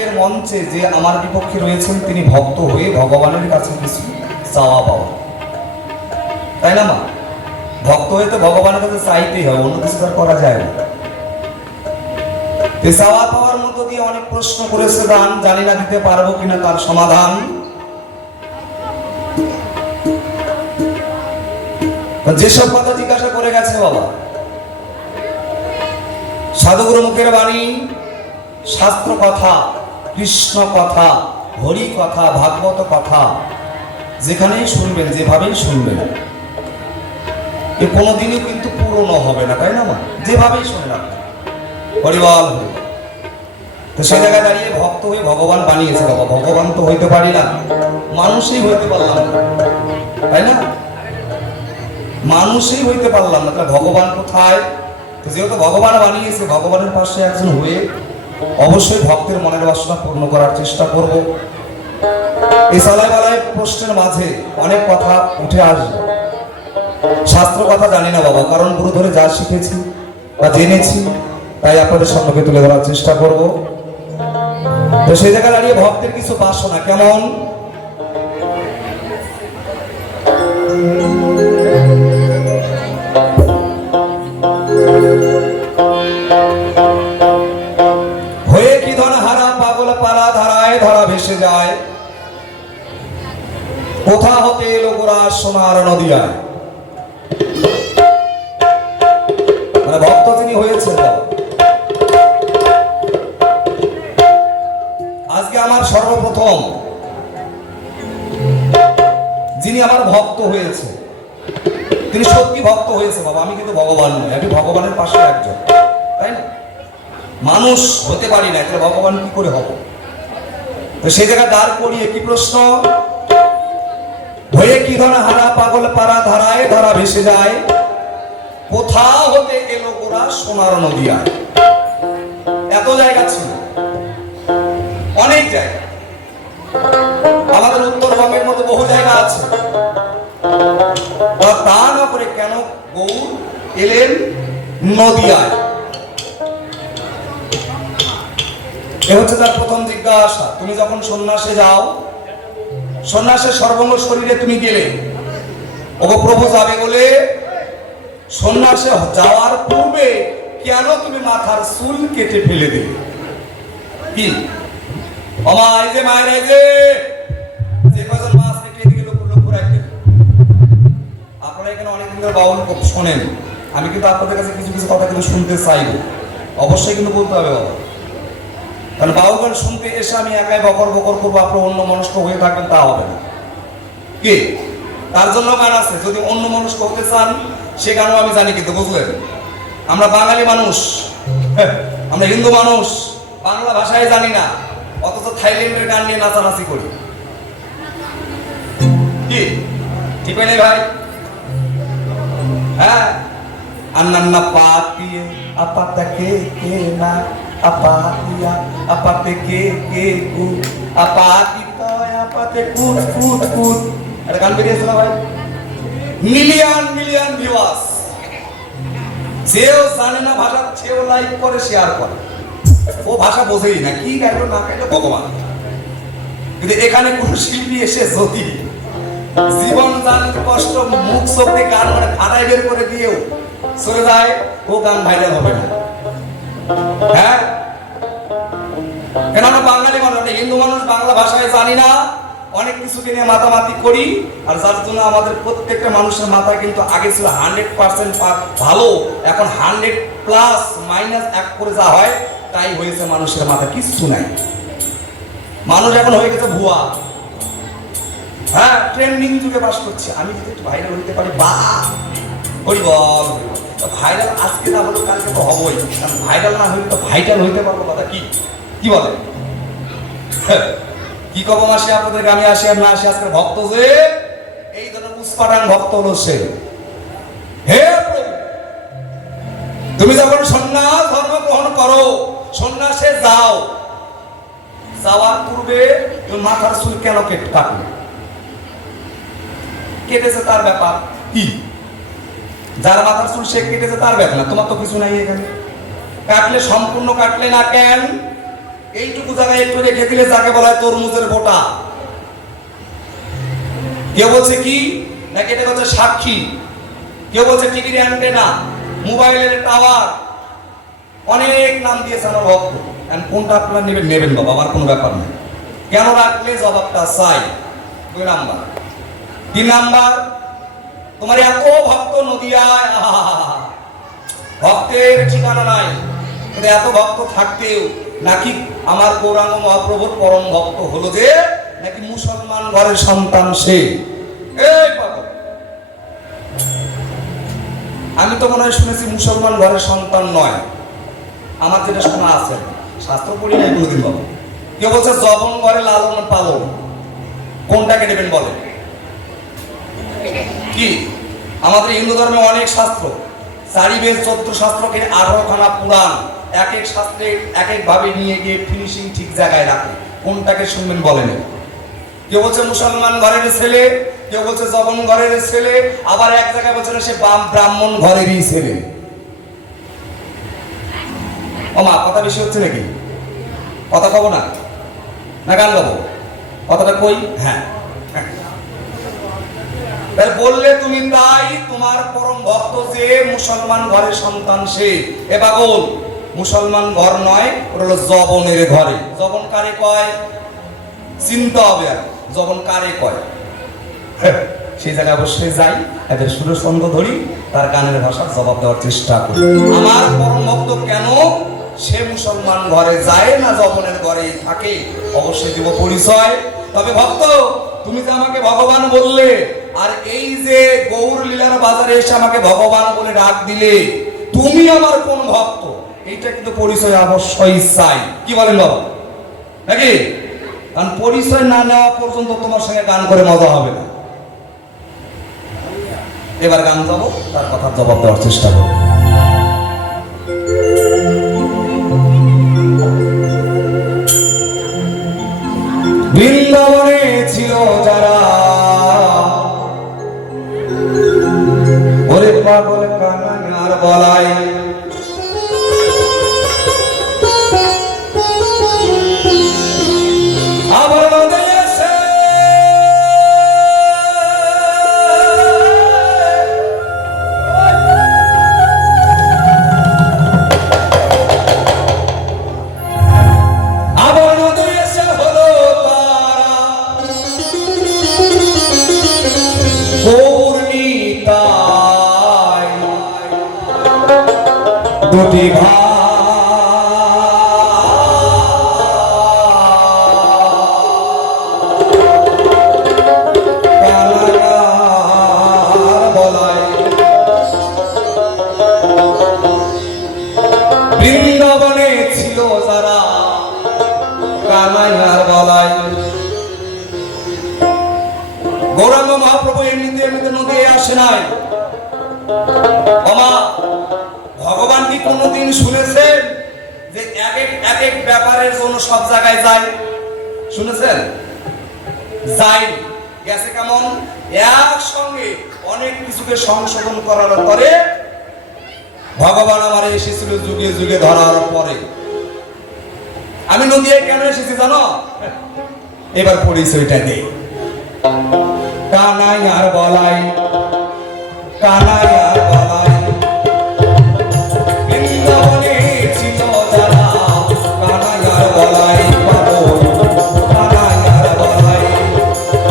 আজকের মঞ্চে যে আমার বিপক্ষে রয়েছেন তিনি ভক্ত হয়ে ভগবানের কাছে কিছু চাওয়া পাওয়া, তাই না মা? ভক্ত হয়ে তো ভগবানের কাছে চাইতেই হয়, অন্য কিছু তার করা যায় না। চাওয়া পাওয়ার মতো দিয়ে অনেক প্রশ্ন করেছে দান, জানি না দিতে পারবো কিনা তার সমাধান। যেসব কথা জিজ্ঞাসা করে গেছে বাবা, সাধুগুরু মুখের বাণী, শাস্ত্র কথা, কৃষ্ণ কথা, হরি কথা, ভাগবত কথা যেখানেই শুনবেন, যেভাবেই শুনবেন, এ কোনোদিনই কিন্তু পুরনো হবে না, তাই না মা? যেভাবেই শুনলাম হরিবল। তো সে জায়গায় দাঁড়িয়ে ভক্ত হয়ে ভগবান বানিয়েছে বাবা। ভগবান তো হইতে পারি না, মানুষই হইতে পারলাম না, তাই না? মানুষই হইতে পারলাম না, তাহলে ভগবান কোথায়? যেহেতু ভগবান বানিয়েছে, ভগবানের পাশে একজন হয়ে অবশ্যই ভক্তের মনের বাসনা পূর্ণ করার চেষ্টা করব। এই সালাই বালাই প্রশ্নের মাঝে অনেক কথা উঠে আসবে। শাস্ত্র কথা জানি না বাবা, কারণ গুরু ধরে যা শিখেছি বা জেনেছি তাই আপনাদের সম্মুখে তুলে ধরার চেষ্টা করব। তো সেই জায়গায় দাঁড়িয়ে ভক্তের কিছু বাসনা কেমন, হয়ে কি ধন হারা পাগল পারা ধারায় ধরা ভেসে যায়, কোথা হতে এলো গোরা সোনার নদিয়ায়। মানে ভক্ত তিনি হয়েছেন। আজকে আমার সর্বপ্রথম যিনি আমার ভক্ত হয়েছে, তিনি সত্যি ভক্ত হয়েছে বাবা। আমি কিন্তু ভগবান নই, আমি ভগবানের পাশে একজন, তাই না? মানুষ হতে পারি না, তাহলে ভগবান কি করে হব? তো সেই জায়গায় দাঁড় করিয়ে কি প্রশ্ন, হয়ে কি ধন হারা পাগল পারা ধারায় ধরা ভেসে যায়, কোথা হতে এলো গোরা সোনার নদিয়ায়। এত জায়গা ছিল, অনেক জায়গা, আমাদের উত্তরবঙ্গের মধ্যে বহু জায়গা আছে। তা না করে কেন গৌর এলেন নদিয়ায়? এ হচ্ছে তার প্রথম জিজ্ঞাসা। তুমি যখন সন্ন্যাসে যাও, সন্ন্যাসের সর্বঙ্গ শরীরে তুমি গেলে, ওগো প্রভু যাবে বলে সন্ন্যাসে যাওয়ার পূর্বে কেন তুমি মাথার চুল কেটে ফেলে দিলে? কি আমা এই যে মায়ের এই যে কজন মাছ রেখে দিকে লক্ষ্য রাখবেন। আপনারা এখানে অনেকদিন ধরে বাউল শোনেন, আমি কিন্তু আপনাদের কাছে কিছু কিছু কথা কিন্তু শুনতে চাইব, অবশ্যই কিন্তু বলতে হবে বাবা। কারণ বাউল গান শুনতে এসে আমি একাই বকর বকর করবো, আপনার অন্য মনস্ক হয়ে থাকবেন, তা হবে না। কি তার জন্য গান আছে, যদি অন্য মনস্ক হতে চান সে গানও আমি জানি, কিন্তু বুঝলেন আমরা বাঙালি মানুষ, আমরা হিন্দু মানুষ, বাংলা ভাষায় জানি না, অথচ থাইল্যান্ডের গান নিয়ে নাচানাচি করি। কি ঠিক হয় না ভাই? হ্যাঁ, আন্নান্না পাতিয়ে আপাতা কে কে না আপাতিয়া আপাতে কে কে কু আপাতিতা আপাতে কুত কুত কুত। এটা গান বেরিয়েছিল ভাই, মিলিয়ন মিলিয়ন ভিউয়ার্স। যেও জানে না ভাষা সেও লাইক করে, শেয়ার করে, ও ভাষা বোঝেই না, কি গাইলো না গাইলো ভগবান। কিন্তু এখানে কোন শিল্পী এসে যদি জীবন দান কষ্ট মুখ চোখে গান মানে ফাটাই বের করে দিয়েও চলে যায়, ও গান ভাইরাল হবে না। হ্যাঁ, কেন আমরা বাঙালি মানুষ, হিন্দু মানুষ, বাংলা ভাষায় জানি না, অনেক কিছুকে নিয়ে মাতামাতি করি, আর যার জন্য আমাদের প্রত্যেকটা মানুষের মাথা কিন্তু আগে ছিল 100% ভালো, এখন 100 প্লাস - 1 করে যা হয় তাই হয়েছে মানুষের মাথা, কিচ্ছু নাই। মানুষ এখন হয়ে গেছে ভুয়া। হ্যাঁ, ট্রেন্ডিং যুগে বাস করছে। আমি যদি একটু ভাইরাল হইতে পারি, বা হরি বল, ভাইরাল আজকে না হলো কালকে তো হবই, কারণ ভাইরাল না হইলে তো ভাইটাল হইতে পারবো কথা। কি কি বলে কি কব মাসে আপনাদের গ্রামে আসে আর না আসে, আজকের ভক্ত যে এই ধরনের পুষ্পাটান ভক্ত হলো সে। হে প্রভু, তুমি যখন সন্ন্যাস ধর্ম গ্রহণ করো, সন্ন্যাসে যাও, যাওয়ার পূর্বে তুমি মাথার চুল কেন কাটলে? কেটেছে তার ব্যাপার, কি যার মাথার চুল সে কেটেছে তার ব্যাপার না, তোমার তো কিছু নাই এখানে। কাটলে সম্পূর্ণ কাটলে না কেন? এইটুকু জায়গায় একটু রেখে দিলে যাকে বলা হয় তরমুজের বোটা। কেউ বলছে কি নাকি এটা হচ্ছে সাক্ষী, কেউ বলছে টিভির অ্যান্টেনা, মোবাইলের টাওয়ার, অনেক নাম দিয়েছে আমার ভক্ত। কোনটা আপনারা নেবেন নেবেন বাবা, আমার কোনো ব্যাপার নেই। কেন রাখলে জবাবটা চাই। 2 নাম্বার। 3 নাম্বার, তোমার এত ভক্ত নদিয়ায়, ভক্তের ঠিকানা নাই, কিন্তু এত ভক্ত থাকতেও নাকি আমার গৌরাঙ্গ মহাপ্রভুর পরম ভক্ত হলো যে নাকি মুসলমান ঘরের সন্তান সে। এই পাগল, আমি তো মনে হয় শুনেছি মুসলমান ঘরের সন্তান নয়, আমার যেটা শোনা আছে, শাস্ত্র পড়ি নাই কোনোদিন বাবা। কেউ বলছে জবন ঘরে লালন পালন, কোনটাকে নেবেন বলে? কি আমাদের হিন্দু ধর্মে অনেক শাস্ত্র, 4 বেদ 14 শাস্ত্রকে 18খানা পুরাণ, এক এক শাস্ত্রে এক এক ভাবে নিয়ে গিয়ে ফিনিশিং ঠিক জায়গায় রাখে, কোনটাকে শুনবেন বলেন? কেউ বলছে মুসলমান ঘরের ছেলে, কেউ বলছে জবন ঘরের ছেলে, আবার এক জায়গায় বলছে সে ব্রাহ্মণ ঘরেরই ছেলে। ও মা, কথা বেশি হচ্ছে নাকি? কথা কব না না গান গাবো? কথাটা কই? হ্যাঁ, তাই বললে তুমি তাই, তোমার পরম ভক্ত যে মুসলমান ঘরের সন্তান সে। এ পাগল, মুসলমান ঘর নয়, ওটা হলো জবনের ঘরে। জবন কারে কয় চিন্তা হবে, আর জবন কারে কয় সেই জায়গায় অবশ্যই যাই, এদের সুরছন্দ ধরি, তার গানের ভাষার জবাব দেওয়ার চেষ্টা করি। আমার পরম ভক্ত কেন সে মুসলমান ঘরে যায় না জবনের ঘরেই থাকে, অবশ্যই দিব পরিচয়। তবে ভক্ত, তুমি যে আমাকে ভগবান বললে, আর এই যে গৌর লীলার বাজারে এসে আমাকে ভগবান বলে ডাক দিলে, তুমি আমার কোন ভক্ত, এইটা কিন্তু পরিচয় অবশ্যই চাই। কি বলেন বাবা, নাকি? কারণ পরিচয় না নেওয়া পর্যন্ত তোমার সঙ্গে গান করে মজা হবে না। এবার গান গাবো, তার কথার জবাব দেওয়ার চেষ্টা করবো। বৃন্দাবনে ছিল যারা, ওরে পাগল কানার বলাই, আবার এসে দুটি বৃন্দাবনে ছিল যারা কানাইয়ার বলাই। গৌরাঙ্গ মহাপ্রভু এমনিতে এমনিতে নদী আসে নাই। ভগবান কি কোনদিন শুনেছেন যে এক এক ব্যাপারের জন্য সব জায়গায় যায়? শুনেছেন? যাই গেছে কেমন? একসঙ্গে অনেক কিছুকে সংশোধন করার পরে ভগবান আমার এসেছিল যুগে যুগে ধরার পরে। আমি নদিয়ায় কেন এসেছি জানো? এবার পরিচয়টা দেই। কানাইয়ার বলাই, কানাইয়ার বলাই, বৃন্দাবনে ছিল যারা কানাইয়ার বলাই, পাগল কানাইয়ার বলাই।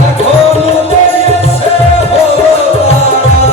এখন এসে হলো তারা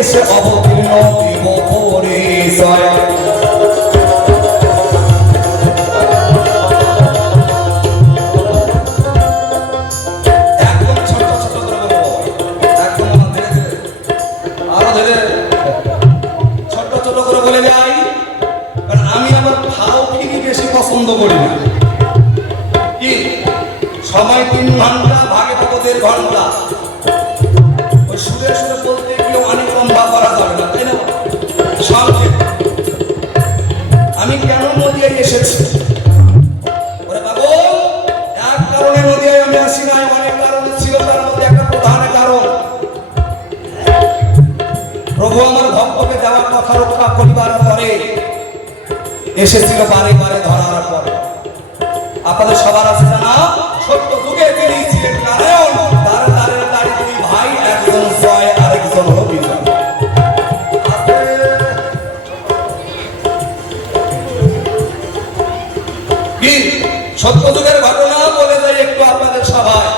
এসে অবতীর্ণ দিব পরিচয়। একদম ছোট ছোট করে বলবো, একদম ধীরে ধীরে, আরো ধীরে ছোট ছোট করে বলে যাই, কারণ আমি আমার ভাবখিনি বেশি পছন্দ করি না। কি সময় 3 ঘন্টা, ভাগে ভাগে 1.5 ঘন্টা, ওই সুরে সুরে বলতে গিয়ে অনেক লম্বা করা যাবে না, তাই না? সংক্ষেপ আমি কেন নদিয়ায় এসেছি? ওরে বাবু, এক কারণে নদিয়ায় আমি আসি নাই, অনেক কারণ ছিল, তার মধ্যে একটা প্রধান কারণ প্রভু আমার ভক্তকে দেওয়ার কথা রক্ষা করিবার পরে এসেছিল বারে বারে ধরার পরে। আপনাদের সবার আছে জানা, সত্য যুগে তিনি ছিলেন নারায়ণ, তার দ্বারের দাঁড়িয়ে 2 ভাই, একজন জয় আরেকজন হলো বিজয়। কি সত্য যুগের ঘটনা বলে যাই একটু আপনাদের সভায়।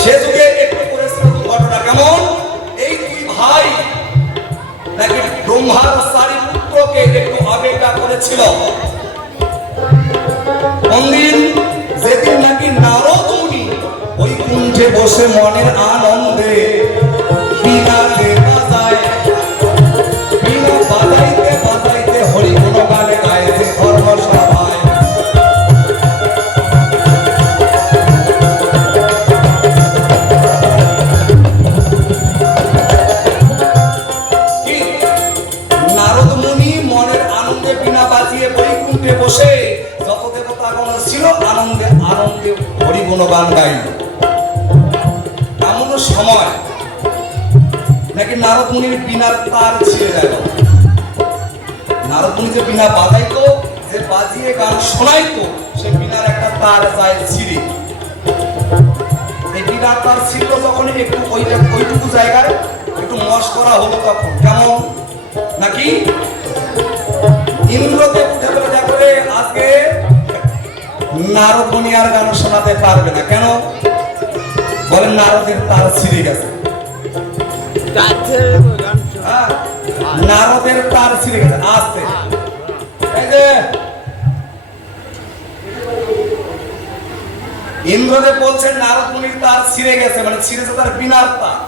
সে যুগে একটু করেছিল ঘটনা কেমন, এই 2 ভাই নাকি ব্রহ্মার 4 পুত্রকে একটু অবজ্ঞা করেছিল। কোনদিন? যেদিন নাকি নারদ মুনি ওই কুণ্ঠে বসে মনের আনন্দে বীণা বাজায়, বীণা বাজাইতে বাজাইতে হরি গুণগান গাইতে ধর্মসভায়। নারদ মুনি মনের আনন্দে বীণা বাজিয়ে বৈকুণ্ঠে বসে যত দেবতাগণ ছিল আনন্দে আনন্দে হরি গুণগান গাইল। এমন সময় নাকি নারদ মুনির বীণার তার ছিঁড়ে গেল। নারদ মুনি যে বীণা বাজাইতো, যে বাজিয়ে গান শোনাইতো, সে বীণার একটা তার যায় ছিঁড়ে। এই বীণার তার ছিল যখন একটু ওইটুকু জায়গায় একটু মস্করা হলো, তখন কেমন নাকি ইন্দ্রদেব উঠে বলে করে আজকে নারদ মুনি আর গান শোনাতে পারবে না। কেন বলেন? নারদের তার ছিঁড়ে গেছে। নারদের তার ছিঁড়ে গেছে। আসতে এই যে ইন্দ্রদেব বলছেন নারদ মুনির তার ছিঁড়ে গেছে, মানে ছিঁড়েছে তার বিনার তার,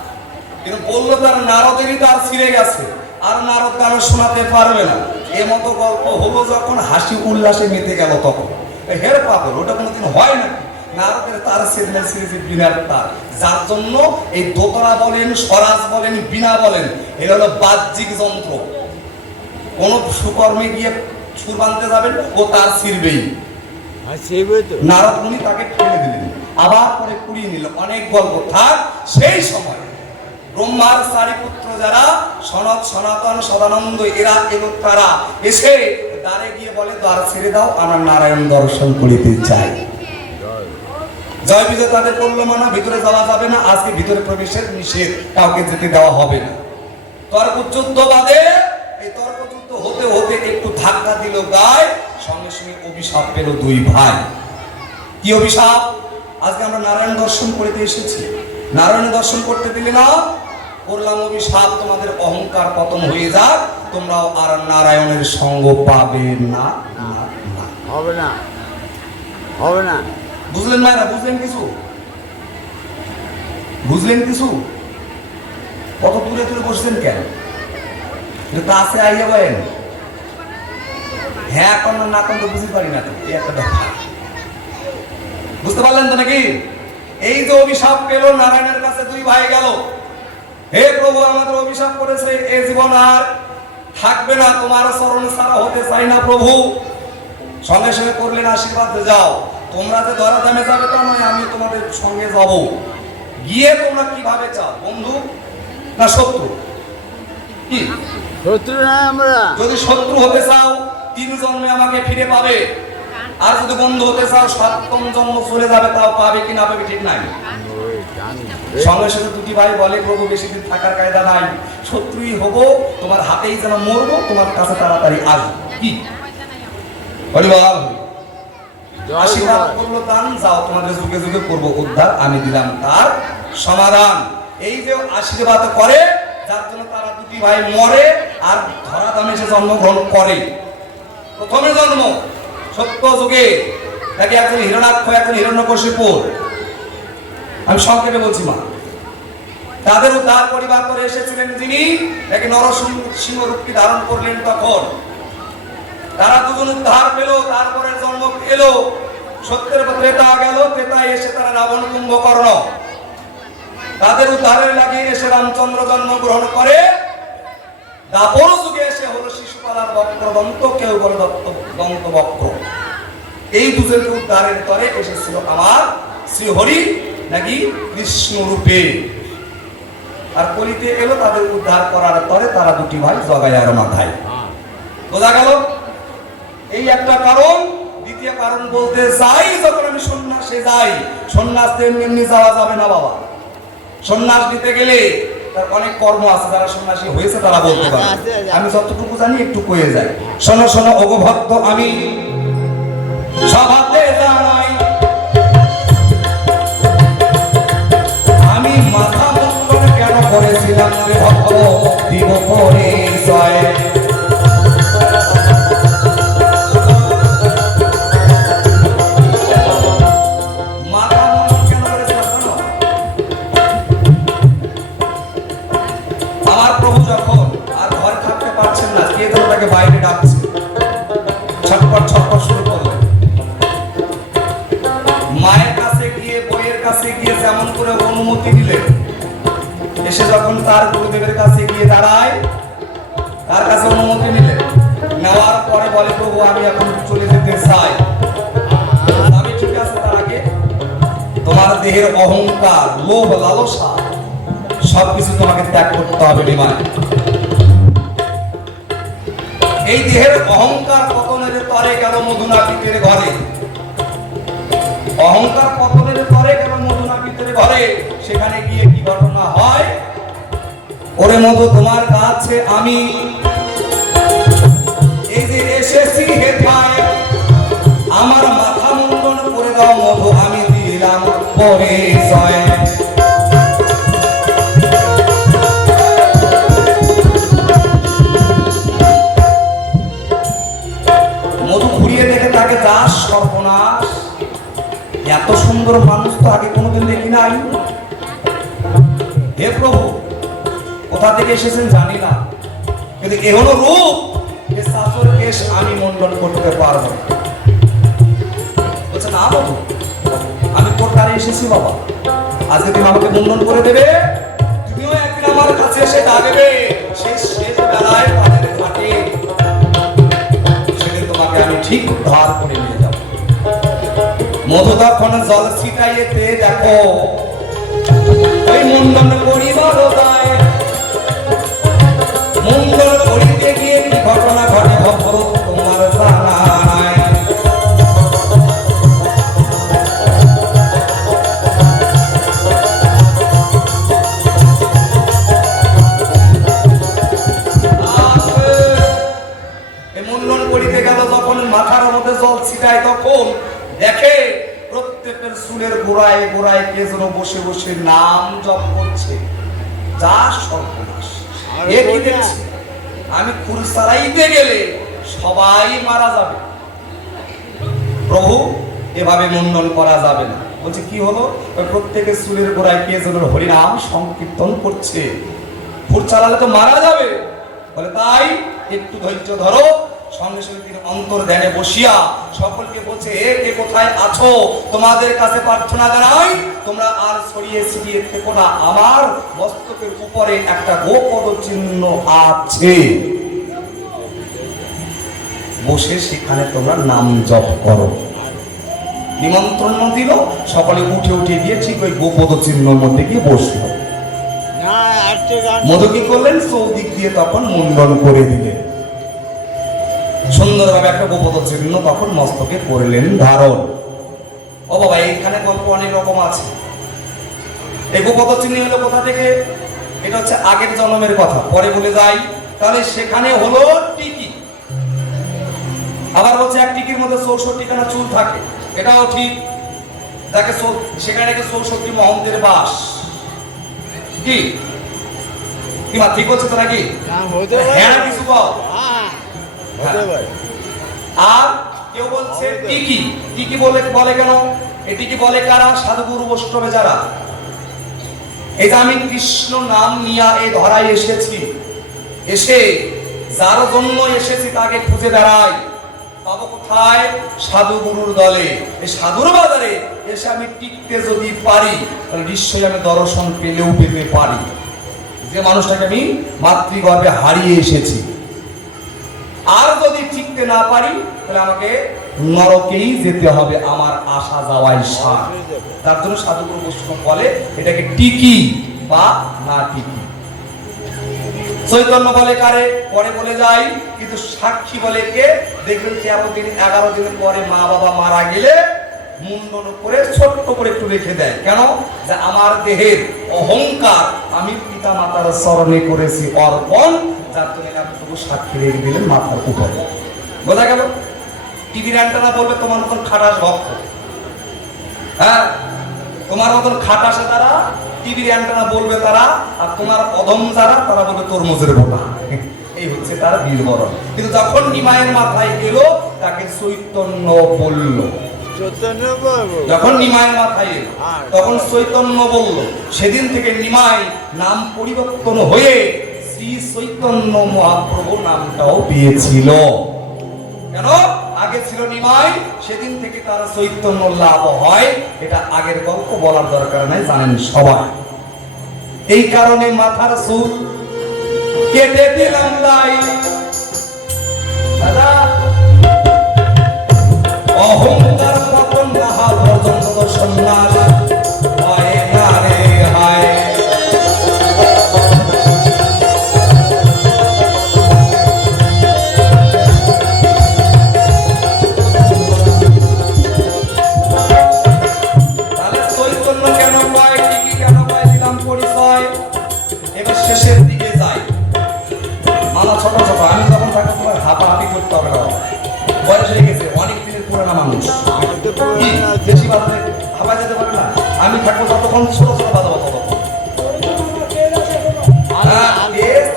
কিন্তু বললো তার নারদেরই তার ছিঁড়ে গেছে, আর নারদ গান শোনাতে পারবে না। এ মতো গল্প হলো যখন হাসি উল্লাসে মেতে গেল, তখন হের পাগল, ওটা কোনোদিন হয় না। নারদের তার ছিঁড়েছে বিনার তার, যার জন্য এই দোতরা বলেন, স্বরাজ বলেন, বিনা বলেন, এরা হলো বাহ্যিক যন্ত্র। কোন সুকর্মে গিয়ে সুর বাঁধতে যাবেন, ও তার ছিঁড়বেই। নারদ মুনি তাকে ফেলে দিলেন, আবার পরে কুড়িয়ে নিল। অনেক গল্প থাক। সেই সময় ব্রহ্মার 4 পুত্র যারা সনত সনাতন সদানন্দ, এরা এলো, তারা এসে দ্বারে গিয়ে বলে দ্বার ছেড়ে দাও, আমার নারায়ণ দর্শন করিতে চাই। জয় বিজয় তাদের করলো মানা, ভিতরে যাওয়া যাবে না, আজকে ভিতরে প্রবেশের নিষেধ, কাউকে যেতে দেওয়া হবে না। তর্ক যুদ্ধ বাদে, এই তর্ক যুদ্ধ হতে হতে একটু ধাক্কা দিল গায়ে, সঙ্গে সঙ্গে অভিশাপ পেল 2 ভাই। কি অভিশাপ? আজকে আমরা নারায়ণ দর্শন করতে এসেছি, নারায়ণ দর্শন করতে দিলে না, করলাম অভিশাপ, তোমাদের অহংকার পতন হয়ে যাক, তোমরাও আর নারায়ণের সঙ্গ পাবে না। হবে না, হবে না। বুঝলেন মায়েরা? বুঝলেন কিছু? বুঝলেন কিছু? কত দূরে দূরে বসছেন কেন? কাছে আইয়া বলেন হ্যাঁ কোন না কোন বুঝতে পারি না, এই একটা ব্যাপার। বুঝতে পারলেন তো নাকি? এই যে অভিশাপ পেল, নারায়ণের কাছে 2 ভাই গেল, হে প্রভু আমাদের অভিশাপ করেছে, এ জীবন আর থাকবে না, তোমার চরণ ছাড়া হতে চাই না প্রভু। সঙ্গে সঙ্গে করলেন আশীর্বাদ, যাও, তোমরা যে ধরা দামে যাবে তা নয়, আমি তোমাদের সঙ্গে যাব। গিয়ে তোমরা কিভাবে চাও, বন্ধু না শত্রু? কি শত্রু না আমরা? যদি শত্রু হতে চাও 3 জন্মে আমাকে ফিরে পাবে, আর যদি বন্ধু হতে চাও 7ম জন্ম চলে যাবে, তাও পাবে কি না পাবে ঠিক নাই। সঙ্গে সঙ্গে 2 ভাই বলে প্রভু বেশি দিন থাকার কায়দা নাই, শত্রুই হব, তোমার হাতেই যেন মরবো, তোমার কাছে তাড়াতাড়ি আসবো। কি বলিবাল আশীর্বাদ করলো দান, যাও তোমাদের যুগে যুগে করবো উদ্ধার, আমি দিলাম তার সমাধান। এই যে আশীর্বাদ করে যার জন্য তারা দুটি ভাই মরে আর ধরাধামে এসে জন্মগ্রহণ করে। প্রথমে জন্ম সত্য যুগে নাকি একজন হিরণাক্ষ, একজন হিরণ্যকশিপুর। আমি সংক্ষেপে বলছি মা। তাদের উদ্ধার পরিবার করে এসেছিলেন যিনি নাকি নরসিংহ রূপটি ধারণ করলেন। তখন তারা দুজন উদ্ধার পেল, তারপরে জন্ম এলো সত্যের ত্রেতা গেল, ত্রেতায় এসে তারা রাবণ কুম্ভকর্ণ। তাদের উদ্ধারের লাগিয়ে এসে রামচন্দ্র জন্মগ্রহণ করে। দাপর যুগে এসে হলো শিশুপালার বক্রদন্ত, কেউ বলে দন্ত বক্র। এই দুজনকে উদ্ধারের তরে এসেছিল আমার শ্রীহরি নাকি কৃষ্ণ রূপে। আর কলিতে এলো তাদের উদ্ধার করার তরে তারা দুটি ভাই জগায় আর মাথায়। বোঝা গেল? এই একটা কারণ। দ্বিতীয় কারণ বলতে চাই, যখন আমি সন্ন্যাসে যাই, সন্ন্যাস এমনি যাওয়া যাবে না বাবা। সন্ন্যাস নিতে গেলে তার অনেক কর্ম আছে। যারা সন্ন্যাসী হয়েছে তারা বলতে পারে। আমি যতটুকু জানি একটু কয়ে যাই। শোনো শোনো ওগো ভক্ত, আমি সভাতে জানাই, আমি মাথা মুন্ডন কেন করেছিলাম রে ভক্ত, দিব পরিচয়। বাইরে ডাকছে, ছটপট ছটপট শুরু করলেন। মায়ের কাছে গিয়ে, বইয়ের কাছে গিয়ে যেমন করে অনুমতি দিলেন, এসে যখন তার গুরুদেবের কাছে গিয়ে দাঁড়ায়, তার কাছে অনুমতি নিলেন। নেওয়ার পরে বলে, প্রভু আমি এখন চলে যেতে চাই। আমি ঠিক আছে, তার আগে তোমার দেহের অহংকার, লোভ, লালসা সবকিছু তোমাকে ত্যাগ করতে হবে রে মায়। এই দেহের অহংকার পতনের তরে গেল মধুনাপিতের ঘরে। অহংকার পতনের তরে গেল মধুনাপিতের ঘরে। সেখানে গিয়ে কি ঘটনা হয়? ওরে মধু, তোমার কাছে আমি এই যে এসেছি হেথায়, আমার মাথা মুন্ডন করে দাও মধু, আমি দিলাম পরিচয়। তাকে দাস সর্বনাশ, এত সুন্দর মানুষ তো আগে কোনোদিন দেখি নাই। হে প্রভু, কোথা থেকে এসেছেন জানি না, কিন্তু এ হলো রূপ, এ শাসর কেশ আমি মন্ডন করতে পারবো। বলছে না বাবু, আমি তোর কারে এসেছি বাবা, আজকে তুমি আমাকে মন্ডন করে দেবে, তুমিও একদিন আমার কাছে এসে ডাকবে। শেষ বেলায় পানের ঘাটে আমি ঠিক উদ্ধার করে নিয়ে যাব। মধু তখন জল ছিটাইতে দেখো ওই মুন্ডন করিবার দায়। মুন্ডন করিতে গিয়ে কি ঘটনা ঘটে ভক্ত তোমার জানা নাই। মাথার মধ্যে জল ছিটায়, তখন দেখে প্রত্যেকের চুলের গোড়ায় গোড়ায় কে যেন বসে বসে নাম জপ করছে। যা সর্বনাশ! আমি খুর চালাইতে গেলে সবাই মারা যাবে। প্রভু, এভাবে মুন্ডন করা যাবে না। বলছে কি হলো? প্রত্যেকের চুলের গোড়ায় কে যেন হরিনাম সংকীর্তন করছে, খুর চালালে তো মারা যাবে। বলে তাই একটু ধৈর্য ধরো। সঙ্গে সঙ্গে তিনি অন্তর ধ্যানে বসিয়া সকলকে বলছে, কে কোথায় আছো, তোমাদের কাছে প্রার্থনা জানাই, তোমরা আর ছড়িয়ে ছিটিয়ে থেকো না, আমার মস্তকের উপরে একটা গোপদ চিহ্ন আছে, বসে সেখানে তোমরা নাম জপ করো। নিমন্ত্রণ দিল, সকলে উঠে উঠে গিয়ে ঠিক ওই গোপদ চিহ্নের মধ্যে গিয়ে বসল। মধু কি করলেন? চৌদিক দিয়ে তখন মুন্ডন করে দিলেন। সুন্দরভাবে একটা গোপদ চিহ্ন তখন মস্তকে করলেন ধারণ। ও বাবা, এইখানে গল্প অনেক রকম আছে। এই গোপদ চিহ্ন হলো কোথা থেকে? এটা হচ্ছে আগের জন্মের কথা, পরে বলে যাই। তাহলে সেখানে হলো টিকি। আবার বলছে এক টিকির মধ্যে 64 খানা চুল থাকে, এটাও ঠিক। তাকে সেখানে 64 মহন্তের বাস। কি কি মা ঠিক বলছে তো নাকি? না হতে পারে। হ্যাঁ না কিছু বল। হ্যাঁ, হতে পারে। আর কেউ বলছে টিকি, টিকি বলে কেন? এটিকি বলে কারা? সাধুগুরু বৈষ্ণবে যারা। এই যে আমি কৃষ্ণ নাম নিয়ে এই ধরায় এসেছি, এসে যার জন্য এসেছি তাকে খুঁজে বেড়াই, পাবো কোথায়? সাধুগুরুর দলে। এই সাধুর বাজারে এসে আমি টিকতে যদি পারি তাহলে নিশ্চয়ই আমি দর্শন পেলেও পেতে পারি যে মানুষটাকে আমি মাতৃগর্ভে হারিয়ে এসেছি। আর যদি টিকতে না পারি তাহলে আমাকে নরকেই যেতে হবে, আমার আসা যাওয়াই সার। তার জন্য সাধুগুরু বৈষ্ণব বলে এটাকে টিকি বা না টিকি। চৈতন্য বলে কারে? পরে বলে যাই, কিন্তু সাক্ষী বলে কে? দেখবেন 13 দিন 11 দিন পরে মা বাবা মারা গেলে মুন্ডন করে ছোট্ট করে একটু রেখে দেয়। কেন? যে আমার দেহের অহংকার আমি পিতা মাতার চরণে করেছি অর্পণ, যার জন্য এতটুকু সাক্ষী রেখে দিলেন মাথার উপরে। বোঝা গেল? টিভির অ্যান্টেনা বলবে তোমার মতন খাটাস ভক্ত, হ্যাঁ তোমার মতন খাটাসে তারা, টিভির অ্যান্টেনা বলবে তারা, আর তোমার অধম যারা তারা বলবে তরমুজের বোটা। এই হচ্ছে তার বীরবরণ। কিন্তু যখন নিমায়ের মাথায় গেল তাকে চৈতন্য বলল। চৈতন্য বলবো। যখন নিমায়ের মাথায় এলো তখন চৈতন্য বলল। সেদিন থেকে নিমাই নাম পরিবর্তন হয়ে শ্রী চৈতন্য মহাপ্রভু নামটাও পেয়েছিল। কেন? আগে ছিল নিমাই, সেদিন থেকে তার চৈতন্য লাভ হয়। এটা আগের গল্প বলার দরকার নাই, জানেন সবাই। এই কারণে মাথার চুল কেটে দিলাম তাই। দাদা অহংকার পতন মহা পর্যন্ত সন্ন্যাস হয় না রে হায়। তাহলে চৈতন্য কেন কয়, টিকি কেন কয়, দিলাম পরিচয়। এবার শেষের দিকে যাই। মালা ছোট ছোট, আমি যখন থাকি তোমার হাঁপাহাঁপি করতে হবে না, বয়স হয়ে গেছে, অনেক দিনের পুরানা মানুষ, বেশি বাজারে হাঁপা যেতে পারে না। আমি থাকবো যতক্ষণ ছোট ছোট বাজাবো ততক্ষণ।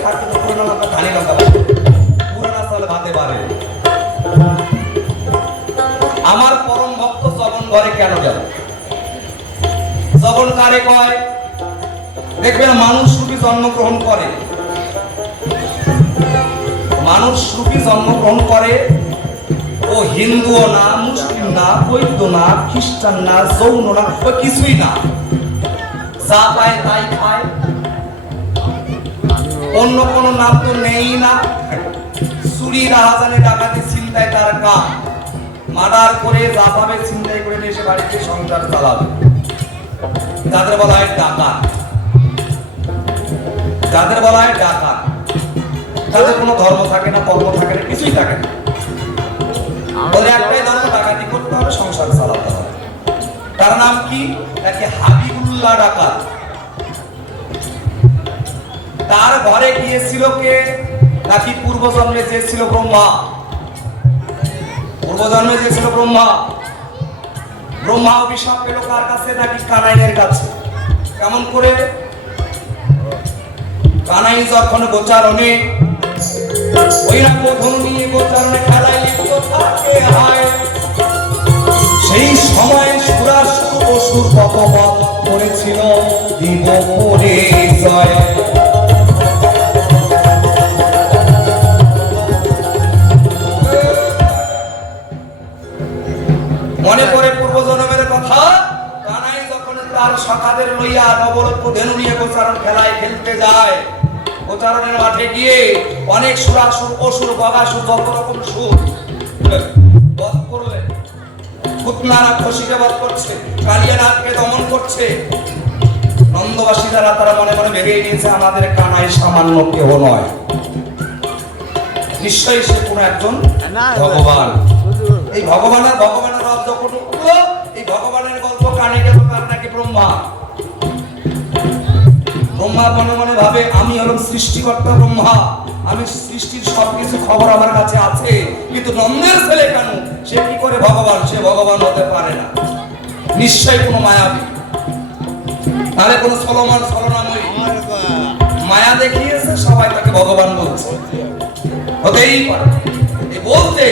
থাকতে তো পুরানা লঙ্কা ধানি লঙ্কা পুরানা চালে ভাতে পারে। আমার পরম ভক্ত জবন ঘরে কেন গেল? জবন কারে কয়? দেখবেন মানুষ রূপী জন্মগ্রহণ করে, মানুষ রূপী জন্মগ্রহণ করে। ও হিন্দুও না, মুসলিম না, বৌদ্ধ না, খ্রিস্টান না, জৈন না, ও কিছুই না, যা পায় তাই খায়। অন্য কোন নাম তো নেই না। চুরি, রাহাজানি, ডাকাতি, ছিনতাই তার কাম। মার্ডার করে যা পাবে ছিনতাই করে নিয়ে এসে বাড়িতে সংসার চালাবে। যাদের বলা হয় ডাকাত, যাদের বলা হয় ডাকাত, তাদের কোনো ধর্ম থাকে না, কর্ম থাকে না, কিছুই থাকে না। বলে একটাই ধর্ম, ডাকাতি করতে হবে, সংসার চালাতে হবে। তার নাম কি? তাকে হাবিবুল্লাহ ডাকাত। তার ঘরে গিয়েছিল কে? নাকি পূর্বজন্মে যে ছিল ব্রহ্মা। পূর্বজন্মে যে ছিল ব্রহ্মা। ব্রহ্মা অভিশাপ পেল কার কাছে? নাকি কানাইয়ের কাছে। কেমন করে? কানাই যখন গোচারণে ওই রকম ধনু নিয়ে গোচারণে খেলায় লিপ্ত থাকে হয়, সেই সময় সুরাসুর অসুর কত বধ করেছিল দিব পরিচয়। মনে পড়ে পূর্বজন্মের কথা। কানাই যখন তার সখাদের লইয়া নবরত্ন ধেনু নিয়ে গোচারণ খেলায় খেলতে যায়, গোচারণের মাঠে গিয়ে অনেক সুরাসুর, অসুর, বগাসুর, যত রকম সুর বধ করলেন। পুতনারা খসিকে বধ করছে, কালিয়ানাথকে দমন করছে। নন্দবাসী যারা তারা মনে মনে ভেবে নিয়েছে আমাদের কানাই সামান্য কেহ নয়, নিশ্চয়ই সে কোনো একজন ভগবান। এই ভগবানের রব যখন উঠলো, এই ভগবানের গল্প কানে গেল তার নাকি ব্রহ্মা। ব্রহ্মা মনে মনে ভাবে আমি হলাম সৃষ্টিকর্তা ব্রহ্মা, আমি সৃষ্টির সবকিছু খবর আমার কাছে আছে, কিন্তু নন্দের ছেলে কেন? সে কি করে ভগবান? সে ভগবান হতে পারে না, নিশ্চয়ই কোনো মায়াবী, তাহলে কোনো সলমান ছলনাময়ী মায়া দেখিয়েছে। রেখেছে সবাই তাকে ভগবান বলছে। হতেই পারে এই বলতে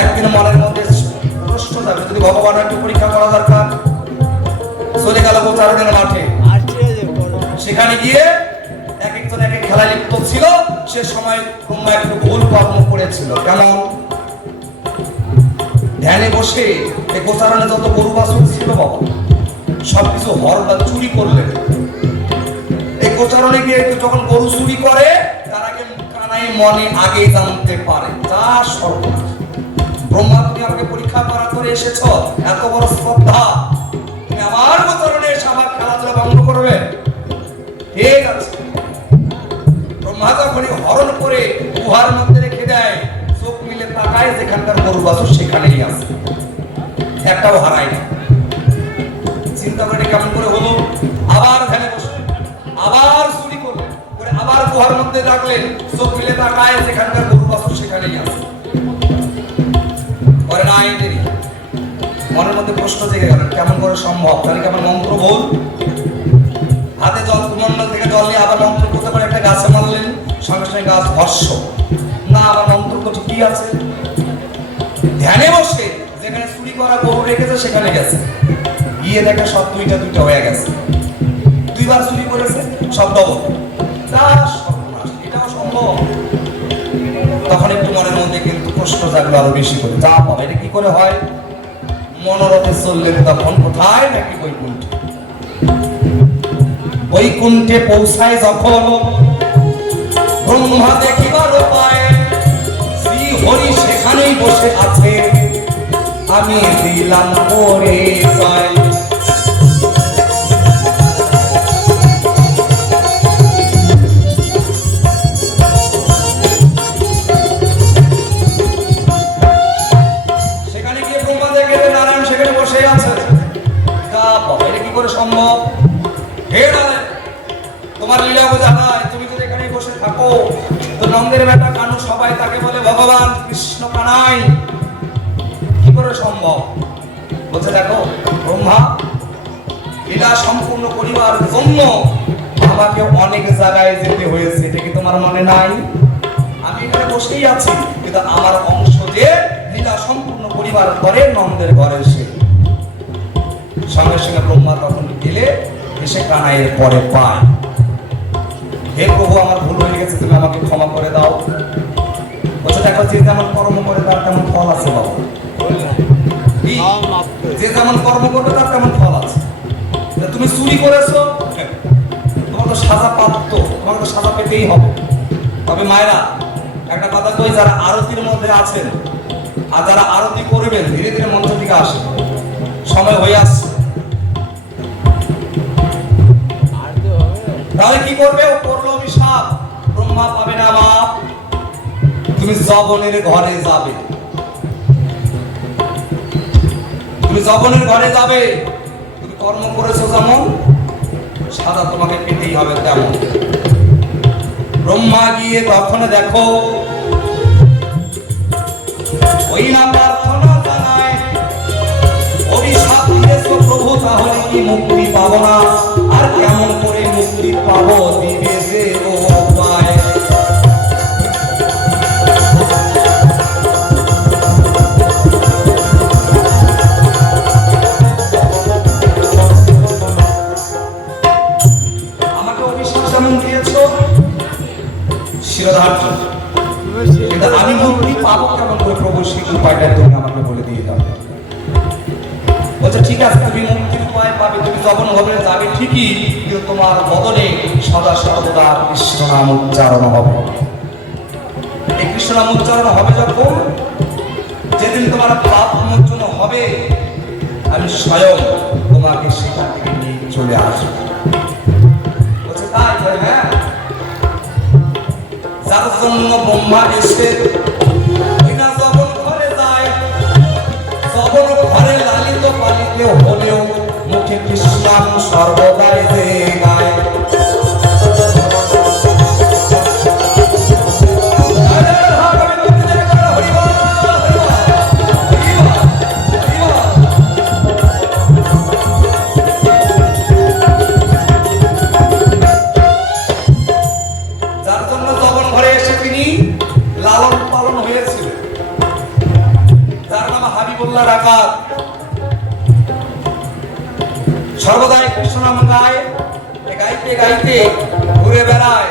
একদিন মনের মধ্যে প্রশ্ন যাবে, যদি ভগবান একটু পরীক্ষা করা দরকার, চলে গেল প্রচারকের মাঠে। সেখানে গিয়ে এক একজন এক এক খেলায় লিপ্ত ছিল। সে সময় ব্রহ্মা একটু ভুল কর্ম করেছিল। কেমন? ধ্যানে বসে এই গোচারণে যত গরু বাছুর ছিল বাবা সবকিছু হরদা চুরি করলেন। এই গোচারণে গিয়ে যখন গরু চুরি করে তার আগে কানাই মনে আগে জানতে পারে তা সর্বনাশ। ব্রহ্মা, তুমি আমাকে পরীক্ষা করা করে এসেছ, এত বড় শ্রদ্ধা, তুমি আমার গোচারণে এসে আমার খেলাধুলা ভঙ্গ করবে? ঠিক আছে। ব্রহ্মা যখনই হরণ করে গুহার মধ্যে রেখে দেয়, চোখ মিলে তাকায়, যেখানকার গরু বাছুর সেখানেই আছে, একটাও হারায় না। চিন্তা করে কেমন করে হলো? আবার ধ্যানে বসে আবার চুরি করলেন, করে আবার গুহার মধ্যে রাখলেন, চোখ মিলে তাকায়, যেখানকার গরু বাছুর সেখানেই আছে। করে নাই দেরি, মনের মধ্যে প্রশ্ন জেগে গেল, কেমন করে সম্ভব? তাহলে কেমন মন্ত্র বল, হাতে জল, কুমন্ডল থেকে জল নিয়ে আবার মন্ত্র করতে পারে, একটা গাছে মারলেন, সঙ্গে সঙ্গে গাছ ভস্য। না, আবার মন্ত্র তো ঠিকই আছে। ধ্যানে বসে যেখানে চুরি করা গরু রেখেছে সেখানে গেছে, গিয়ে দেখে সব দুইটা দুইটা হয়ে গেছে। দুইবার চুরি করেছে, সব ডবল। এটাও সম্ভব? তখন একটু মনের মধ্যে কিন্তু প্রশ্ন জাগলো আরো বেশি করে, যা পাবে এটা কি করে হয়? মনোরথে চললেন তখন কোথায়? নাকি বৈকুণ্ঠে। বৈকুণ্ঠে পৌঁছায় যখন ব্রহ্মা দেখিবার পায় শ্রী হরি সেখানেই বসে আছে, আমি দিলাম করে যায়। সেখানে গিয়ে ব্রহ্মা দেখে নারায়ণ সেখানে বসে আছে। এটা কি করে সম্ভব? হে নারায়ণ, তোমার লীলা বোঝা নাই, তুমি যদি এখানে বসে থাকো তো নন্দের বেটা কানু সবাই তাকে বলে ভগবান কৃষ্ণ কানাই, কি করে সম্ভব? বলছে দেখো ব্রহ্মা, এটা সম্পূর্ণ পরিবার জন্য আমাকে অনেক জায়গায় যেতে হয়েছে, এটা কি তোমার মনে নাই? আমি এখানে বসেই আছি, কিন্তু আমার অংশ যে লীলা সম্পূর্ণ পরিবার ঘরে নন্দের ঘরে এসে। সঙ্গে সঙ্গে ব্রহ্মা তখন গেলে এসে কানাইয়ের পরে পায়, হে প্রভু আমার ভুল হয়ে গেছে, তুমি আমাকে ক্ষমা করে দাও। বলছে দেখো, যে যেমন কর্ম করে তার তেমন ফল আছে বাবা। যে যেমন কর্ম করবে তার তেমন ফল আছে। তুমি চুরি করেছো, তোমার তো সাজা প্রাপ্ত, তোমাকে তো সাজা পেতেই হবে। তবে মায়েরা একটা কথা কই, যারা আরতির মধ্যে আছেন আর যারা আরতি করবেন ধীরে ধীরে মঞ্চ থেকে আসে, সময় হয়ে আসছে। তাহলে কি করবে? ও করলো অভিশাপ, ব্রহ্মা পাবে না বাপ, তুমি জবনের ঘরে যাবে, তুমি জবনের ঘরে যাবে, তুমি কর্ম করেছো যেমন সাদা তোমাকে পেতেই হবে তেমন। ব্রহ্মা গিয়ে তখন দেখো ওই না প্রার্থনা জানায়, অভিশাপ দিয়েছো প্রভু, তাহলে কি মুক্তি পাবো না? আর কেমন করে মুক্তি পাবো? দিবে যে উপায়। আমাকে অভিশাপ যেমন দিয়েছো শিরোধার্য, আমি মুক্তি পাবো কেমন করে প্রভু? সেই উপায়টা তুমি আমাকে বলে দিয়ে দাও। বলছে ঠিক আছে, তুমি মুক্তির উপায় পাবে, তুমি যখন হবে যাবে ঠিকই, কিন্তু তোমার বদলে সদা সর্বদা কৃষ্ণ নাম উচ্চারণ হবে। এই কৃষ্ণ নাম উচ্চারণ হবে যখন, যেদিন তোমার পাপ মোচন হবে, আমি স্বয়ং তোমাকে সেখান থেকে নিয়ে চলে আসবো। বলছে তাই? হ্যাঁ। যার জন্য ব্রহ্মা এসে যখন ঘরে যায়, যখন ঘরে লালিত পালিত হলেও মুখে কৃষ্ণ সর্বদাই যে গায়। ডাকাত সর্বদাই কৃষ্ণ নাম গায়, গাইতে গাইতে ঘুরে বেড়ায়।